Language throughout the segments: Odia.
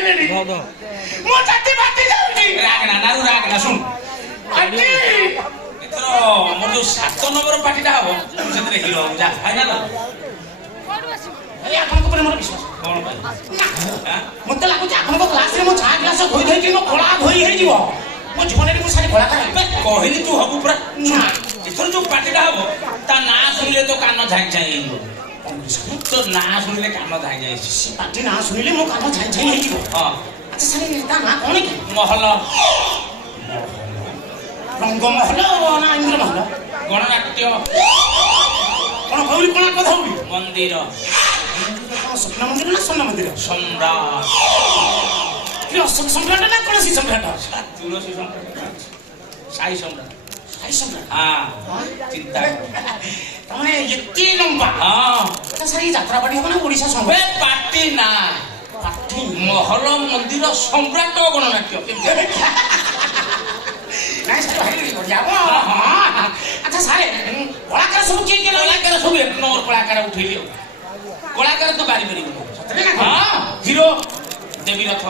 ହେଲେଣି ମୋ ଛାତି ଫାଟି ଯାଉଛି। ରାଗନା ନାରୁ ରାଗନା ଶୁଣ ଆଜି ଏଥର ମୋର ଯୋଉ 7 ନମ୍ବର ପାର୍ଟିଟା ହବ ସେଥିରେ ହିରୋ ଯା ଫାଇନାଲ। ଆପଣଙ୍କ ଉପରେ ମୋର ବିଶ୍ୱାସ। କଣ ପାଇଁ ମତେ ଲାଗୁଛି ଆପଣଙ୍କ କ୍ଲାସରେ ମୋ ଚା ଗ୍ଲାସ ଧୋଇ ଧୋଇକି ମୋ କଳା ଧୋଇ ହେଇଯିବ। ମୋ ଜୀବନରେ ମୁଁ ସାରି କଳାକାର କହିଲି ତୁ ହବୁ ପୁରା। ନା ଏଥର ଯୋଉ ପାର୍ଟିଟା ହବ ତା ନାଁ ଶୁଣିଲେ ତ କାନ ଝାଇଁ ଝାଇଁ ହେଇଯିବ। ତୋ ନାଁ ଶୁଣିଲେ କାନ ଝାଇଁ ଝାଇଁ ହେଇଯିବ। ସେ ପାର୍ଟି ନାଁ ଶୁଣିଲେ ମୋ କାନ ଝାଇଁ ଝାଇଁ ହେଇଯିବ। ହଁ ଆଚ୍ଛା ସାର୍ ତା ନାଁ କଣ କି? ମହଲ ରଙ୍ଗମହଲ ନା ଇନ୍ଦ୍ର ମହଲ? ଗଣନାଟ୍ୟ କଣ କହିଲି କଣ କଥା ହଉଲି? ମନ୍ଦିର ସ୍ୱପ୍ନ ମନ୍ଦିର ନା ସ୍ୱର୍ଣ୍ଣ ମନ୍ଦିର? ସମ୍ରାଟ ଅଶୋକ ସମ୍ରାଟ ନା ତୁଳସୀ ସମ୍ରାଟ? ତୁଳସୀ ସମ୍ରାଟ ସାଇ ସମ୍ରାଟ। ସାଇ ସମ୍ରାଟ ଚିନ୍ତା ତମେ ଏତେ ଲମ୍ବା। ସାର୍ ଏଇ ଯାତ୍ରା ପାର୍ଟି ହବ ନା ଓଡ଼ିଶା ସଂଘ? ପାର୍ଟି ନା ପାର୍ଟି ମହଲ ମନ୍ଦିର ସମ୍ରାଟ ଗଣନାଟ୍ୟ। ନାଇଁ ସାର୍ ଭାଇ ବଢ଼ିଆ ହବ। ଆଚ୍ଛା ସାର୍ କଳାକାର ସବୁ କିଏ କିଏ? କଳାକାର ସବୁ 1 ନମ୍ବର କଳାକାର ଉଠେଇଲି ଆଉ। କଳାକାର ତ ବାରି ପାରିବୁ। ସତରେ ନା? ହିରୋ ଦେବୀ ରଥ,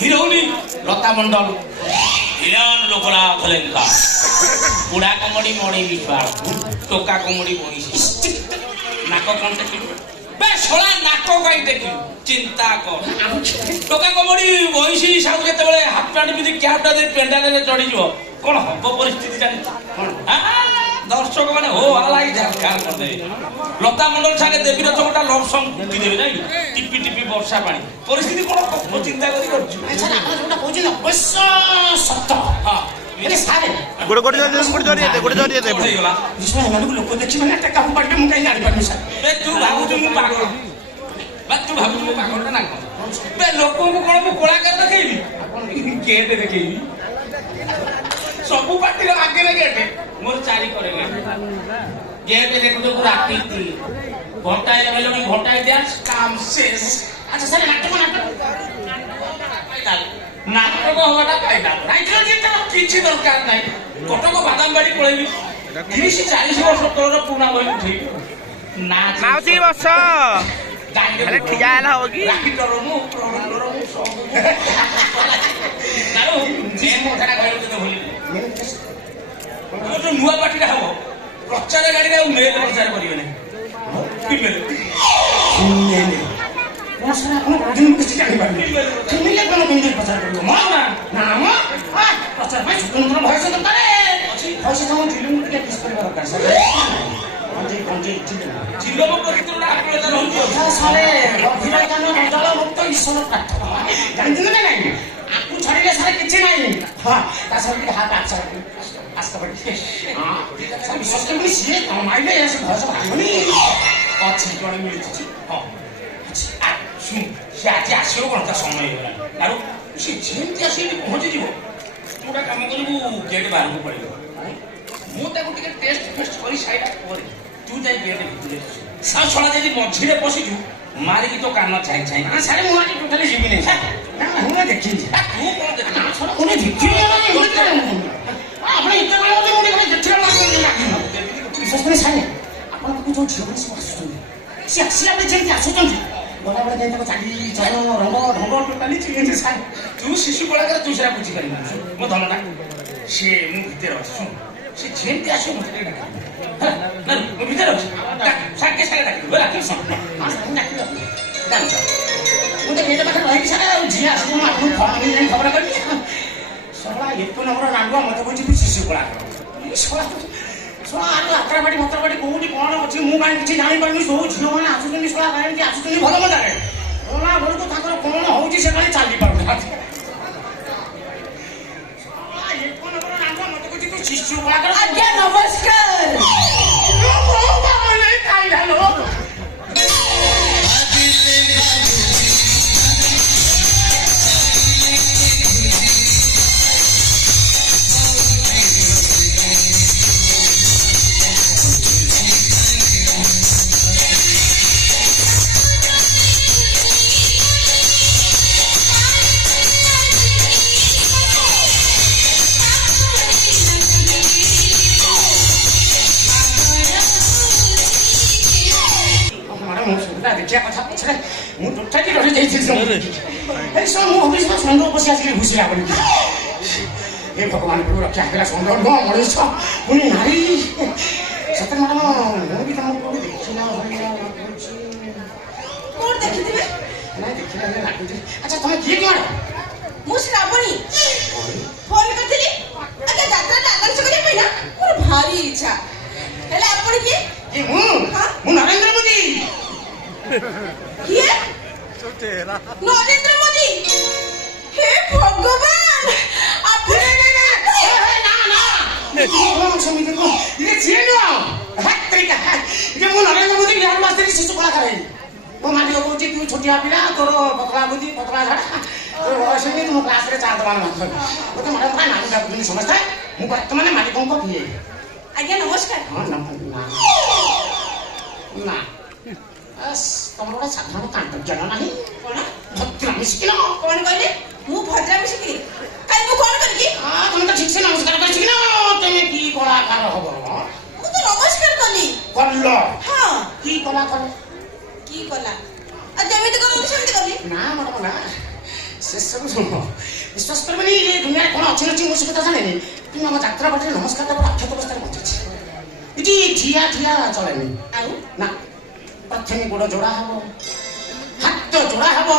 ହିରୋଇନି ଲତା ମଣ୍ଡଲ, ହିରୋଇନ ଲୋକନାଥ ଲେଙ୍କା, ବୁଢା କମଡି ମଣି ବିଶ୍ୱାଳ, ଟୋକା କମଡି ବଇସି। ନାକ କଣ ଦେଖିଲୁ? ବେ ଶଳା ନାକ କାଇଁ ଦେଖିଲୁ? ଚିନ୍ତା କର। ଟୋକା କମଡି ବଇସି ସାହୁ ଯେତେବେଳେ ହାଫ ପ୍ୟାଣ୍ଟ ପିନ୍ଧି କ୍ୟାପଟା ଦେଇ ପେଣ୍ଡାଲରେ ଚଢିଯିବ କଣ ହବ ପରିସ୍ଥିତି ଜାଣିଛୁ? ଦର୍ଶକ ମାନେ ହୋ ହାଲାଇ ଝାରଖାର କରିଦେବେ। ଲତା ମଣ୍ଡଳ ସାଙ୍ଗେ ଦେବୀ ରଥ ଗୋଟା ଲଭ ସଙ୍ଗ ଦେବେ ନାଇଁ ଟିପି ଟିପି ବର୍ଷା ପାଣି ପରିସ୍ଥିତି କଣ ହବ ଚିନ୍ତା କରି କରୁଛୁ। ଯୋଉଟା କହୁଛନ୍ତି ଅବଶ୍ୟ ସତ। ଗୋଟେ ହେଇଗଲା ଲୋକ ଦେଖିବେ ନା ଟେକା ଫୋପାଡ଼ିବେ ମୁଁ କାହିଁ ଜାଣିପାରିବି ସାର୍? ତୁ ଭାବୁଛୁ ମୁଁ ପାଗଳ? ତୁ ଭାବୁଛୁ ମୁଁ ପାଗଳଟା ନା କଣ? ବେ ଲୋକଙ୍କୁ କଣ ମୁଁ କଳାକାର ଦେଖେଇବି? ଗେଟ୍ ଦେଖେଇବି। ସବୁ ପାର୍ଟିର ଆଗରେ ଗେଟ୍ ମୋର 4 କରେ ଗେଟ୍ ଦେଖୁଛୁ ରାତି ଘଣ୍ଟାଏ ରହିଲଣି ଘଣ୍ଟାଏ ଡ୍ୟାନ୍ସ କାମ ଶେଷ। ଆଚ୍ଛା ସାର୍ ନାଟକ ନାଟକ ହବାଟା ଫାଇନାଲ। କିଛି ଦରକାର ନାହିଁ। କଟକ ବାଦାମବାଡି ପଳେଇବି 30-40 ବର୍ଷ ତଳର ପୁରୁଣା ବହି ଉଠେଇବି। ମାଉସୀ ବସ ଠିଆ ହେଲା ହବ କି? ନୂଆ ପାର୍ଟିଟା ହବ ପ୍ରଚାର ଗାଡିରେ ଆଉ ମେଲ ପ୍ରଚାର କରିବେ ନାହିଁ। କିଛି ଜାଣିପାରିବି କଣ କେମିତି ପ୍ରଚାର କରିବ? ପ୍ରଚାର ପାଇଁ ସ୍ୱତନ୍ତ୍ର ଭୟସ ଦରକାର। ଭୟସ ତମ ଫିଲ୍ମ ଟିକେ ପିସ୍ କରିବା ଦରକାର ସାର୍। ଜାଣିଛନ୍ତି ନା ନାଇଁ? ଆକୁ ଛାଡ଼ିଲେ ସାର୍ କିଛି ନାହିଁ। ତା ସାର୍ ଟିକେ ହାତ ଆସ୍ତା ପଡି ବିଶ୍ୱାସ କରିବି ସିଏ କମାଇଲେ ସେ ଭୟସ ଭାଙ୍ଗନି ଅଛି ଜଣେ ମିଳିଛି। ସେ ଆଜି ଆସିବ କଣ ତା ସମୟ ହେଇଗଲାଣି ଆଉ ସେ ଯେମିତି ଆସି ଏଠି ପହଞ୍ଚିଯିବ ତୁ ଗୋଟେ କାମ କରିବୁ ଗେଟ୍ ବାହାରକୁ ପଳେଇବ। ମୁଁ ତାକୁ ଟିକେ ଟେଷ୍ଟ ଫେଷ୍ଟ କରି ସାଇଲା ପରେ ତୁ ଯାଇ ଗେଟ୍ ଭିତରେ ଆଉ ଛଡ଼ା ଯଦି ମଝିରେ ପଶିଛୁ ମାରିକି ତୋ କାନ ଛାଇ ଛାଇ। ସାର୍ ମୁଁ ଆଜି ଟୋଟାଲି ଯିବିନି। ମୁଁ ଦେଖିଛି ତୁ କଣ ଦେଖିବୁ? ମୁଁ ଦେଖିବି ଆପଣ ଏତେ ବେଳେ ମୁଁ ଦେଖିବା ବିଶ୍ୱାସ କରି ସାର୍ ଆପଣଙ୍କୁ ଯୋଉ ଝିଅମାନେ ସବୁ ଆସୁଛନ୍ତି ସେ ଆସିଲା ବେଳେ ଯେମିତି ଆସୁଛନ୍ତି ଗଲାବେଳେ ଯାଇ ତାକୁ ଚାଲି ଚଳ ରଙ୍ଗ ଢଙ୍ଗ ଟୋଟାଲି ଚେଞ୍ଜ ସାର୍। ତୁ ଶିଶୁ କଳାକାର ତୁ ସେଟା ବୁଝିପାରିବୁ ମୋ ଧନଟା ସିଏ ମୁଁ ଭିତରେ ଅଛି। ଶୁଣ ସେ ଯେମିତି ଆସିବ ମତେ ଟିକେ ଡାକିବୁ ହେଲା। ମୁଁ ଭିତରେ ଅଛି ସାଙ୍ଗେ ସାଙ୍ଗେ ଡାକିବୁ ହେଲା। ମୁଁ ତ ଗେଟ୍ ପାଖରେ ରହିବି ସାର୍। ଆଉ ଝିଅ ଆସିବ ମୁଁ ଆପଣଙ୍କୁ ଫୋନ୍ କରି ଯାଇ ଖବର କରିବି। ସଳା 1 ନମ୍ବର ନାଣ୍ଡୁଆ ମତେ କହୁଛି ତୁ ଶିଶୁ କଳାକାର। ଯାତ୍ରାପାଟି ଭତ୍ରାପାଟି କୋଉଠି କଣ ଅଛି ମୁଁ କାହିଁ କିଛି ଜାଣିପାରୁନି। ସବୁ ଝିଅମାନେ ଆସୁଛନ୍ତି ଶଳା କାହିଁକି ଆସୁଛନ୍ତି ଭଲ ମଜାରେ ଗଲା ବେଳକୁ ତାଙ୍କର କଣ ହଉଛି ସେ କାହିଁ ଚାଲି ପାରୁନାହାନ୍ତି। ମତେ କହୁଛି ତୁ ଶିଶୁ କଳାକାର। ଆଜ୍ଞା ନମସ୍କାର। ଦେଖିବା କଥା ପଛରେ ମୁଁ ଟୋଟାଲି ରହି ଯାଇଥିଲି। এই সব ମୁଁ ଭାବିଛି ତ ଷଣ୍ଢ ବସି ଆସିକି ଘୁଷିଲା ବୋଲି ଏ ଭଗବାନ ପ୍ରଭୁ ରକ୍ଷା ହେଲା ଷଣ୍ଢ ନୁହଁ ମଣିଷ ପୁଣି ନାରୀ ସତରେ ମ୍ୟାଡ଼ାମ ମୁଁ ବି ତମକୁ କୋଉଠି ଦେଖିଲା ଭଳିଆ ଲାଗୁଛି କୋଉଠି ଦେଖିଥିବେ ନାଇଁ ଦେଖିଲା ଭଳିଆ ଲାଗୁଛି ଆଚ୍ଛା ତମେ କିଏ କି ମ୍ୟାଡ଼ାମ ମୁଁ ଶ୍ରାବଣୀ ଫୋନ କରିଥିଲି ଆଜ୍ଞା ଯାତ୍ରାଟା ଆଦାଂଶ କରିବା ପାଇଁ ନା ମୋର ଭାରି ଇଚ୍ଛା ହେଲେ ଆପଣ କିଏ କି ମୁଁ ନରେନ୍ଦ୍ର ମୋଦି କିଏ ନରେନ୍ଦ୍ର ମୋଦି ହେ ଭଗବାନ ଆପଣ ସେମିତି ଇଏ ଯିଏ ନୁହଁ ଇଏ ମୁଁ ନରେନ୍ଦ୍ର ମୋଦି ବିହାର ମାସରେ ଶିଶୁ କଳାକାର ମୋ ମାଲିକ କହୁଛି ତୁ ଛୋଟିଆ ପିଲା ତୋର ପତଳା ବୁଦ୍ଧି ପତଳା ଝାଡ଼ା ତୋର ବୟସ ନେଇ ତୁମ କ୍ଲାସରେ ଚା ଦେବା ମୋତେ ମ୍ୟାଡ଼ାମ କାଇଁ ନାମ ଡାକୁଛନ୍ତି ସମସ୍ତେ ମୁଁ ବର୍ତ୍ତମାନ ମାଲିକଙ୍କ ପିଏ ଆଜ୍ଞା ନମସ୍କାର ହଁ ନା ତମର ଗୋଟେ ସାଧାରଣ କାଣ୍ଡଜ୍ଞାନ ନାହିଁ କଣ ଭଦ୍ରାମୀ ଶିଖିନ କଣ କହିଲେ ମୁଁ ଭଦ୍ରାମୀ ଶିଖିଲି କାଇଁ ମୁଁ କଣ କରିକି ତମେ ତ ଠିକ ସେ ନମସ୍କାର କରି ଶିଖିନ ତମେ କି କଳାକାର ହବ ମୁଁ ତ ନମସ୍କାର କଲି କଲ ହଁ କି କଳାକାର କି କଲା ଆଉ ଯେମିତି କରନ୍ତି ସେମିତି କଲି ନା ମ୍ୟାଡ଼ାମ ନା ସେସବୁ ଶୁଣ ବିଶ୍ୱାସ କରିବନି ଏ ଦୁନିଆରେ କ'ଣ ଅଛି ନଛି ମୁଁ ସେ କଥା ଜାଣିନି କିନ୍ତୁ ଆମ ଯାତ୍ରା ବାଟରେ ନମସ୍କାରଟା ପୁରା ଅକ୍ଷତ ଅବସ୍ଥାରେ ପହଞ୍ଚିଛି ଏଠି ଠିଆ ଠିଆ ଚଳେନି ଆଉ ନା ପ୍ରଥମେ ଗୋଡ଼ ଯୋଡ଼ା ହବ ହାତ ଯୋଡ଼ା ହବ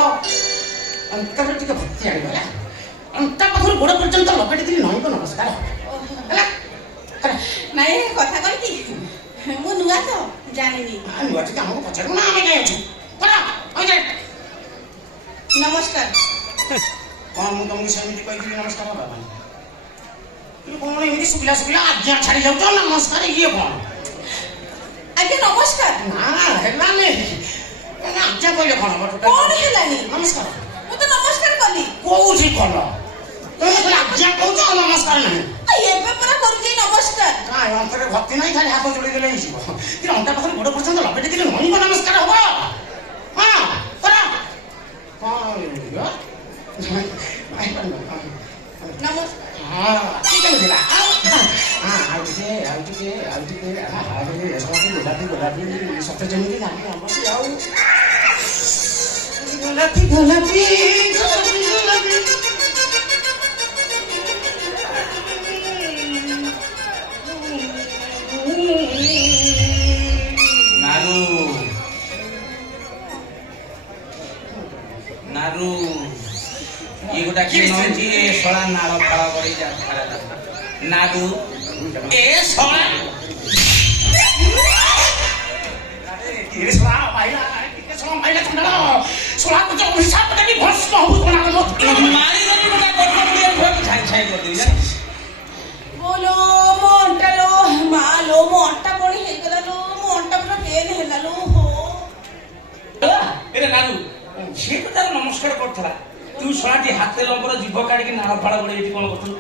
ଅନ୍ତରରେ ଟିକେ ଭକ୍ତି ଆଣିବ ହେଲା ଅଣ୍ଟା ପାଖରୁ ଗୋଡ଼ ପର୍ଯ୍ୟନ୍ତ ଲପେଟିକିରି ନଈବ ନମସ୍କାର ହବ ହେଲା ନାଇଁ କଥା କଣ କି ମୁଁ ନୂଆ ତ ଜାଣିନି ନୂଆ ଟିକେ ଆମକୁ ପଚାରିବୁ ନା ଆମେ କାହିଁ ଅଛୁ ନମସ୍କାର କ'ଣ ମୁଁ ତମକୁ ସେମିତି କହିଥିଲି ନମସ୍କାର ହବା ପାଇଁ କ'ଣ ଏମିତି ଶୁଖିଲା ଶୁଖିଲା ଆଜ୍ଞା ଛାଡ଼ି ଯାଉଛ ନମସ୍କାର ଇଏ କ'ଣ ଆଜ୍ଞା ନମସ୍କାର ନା ହେଲାନି ଆଜ୍ଞା କହିଲେ କ'ଣ କଣ ହେଲାନି ନମସ୍କାର ମୁଁ ତ ନମସ୍କାର କଲି କୋଉଠି କଲ ତମେ ଖାଲି ଆଜ୍ଞା କହୁଛ ନମସ୍କାର ନାହିଁ ଏବେ ପରା କରୁଛି ନମସ୍କାର କାଇଁ ଅନ୍ତରରେ ଭକ୍ତି ନାହିଁ ଖାଲି ହାତ ଯୋଡ଼ି ଦେଲେ ହେଇଯିବ କିନ୍ତୁ ଅଣ୍ଟା ପାଖରେ ଗୋଡ଼ ପର୍ଯ୍ୟନ୍ତ ଲପେଟି ଦେଲେ ନଈବ ନମସ୍କାର ହବ ହଁ କର କ'ଣ ନମସ୍କାର ହଁ ଠିକ ଥିଲା ଆଉ ଟିକେ ଗୋଲାପି ଗୋଲାପି ସତେ ଯେମିତି ଜାଣି ଆମର ଆଉ ଗୋଲାପି ଗୋଲାପି ନାରୁ ଇଏ ଗୋଟା କିଏ ନଉଛି ଏ ଶଳା ନାଳ ଫାଳ କରି ଯାତ୍ରା ନାରୁ ଏ ଶଳା ବୋଲୋ ମୋ ଅଣ୍ଟା ଲୋ ମା ଲୋ ମୋ ଅଣ୍ଟା କଣ ହେଇଗଲା ଲୋ ମୋ ଅଣ୍ଟା ପୁରା ପେନ୍ ହେଲା ଲୋ ହୋ ଏରେ ନାରୁ ସିଏ ତ ତାର ନମସ୍କାର କରୁଥିଲା ତୁ ଶଳାଟି ହାତେ ଲମ୍ବର ଜିଭ କାଢିକି ନାଳ ଫାଳ କରି ଏଠି କଣ କରୁଛୁ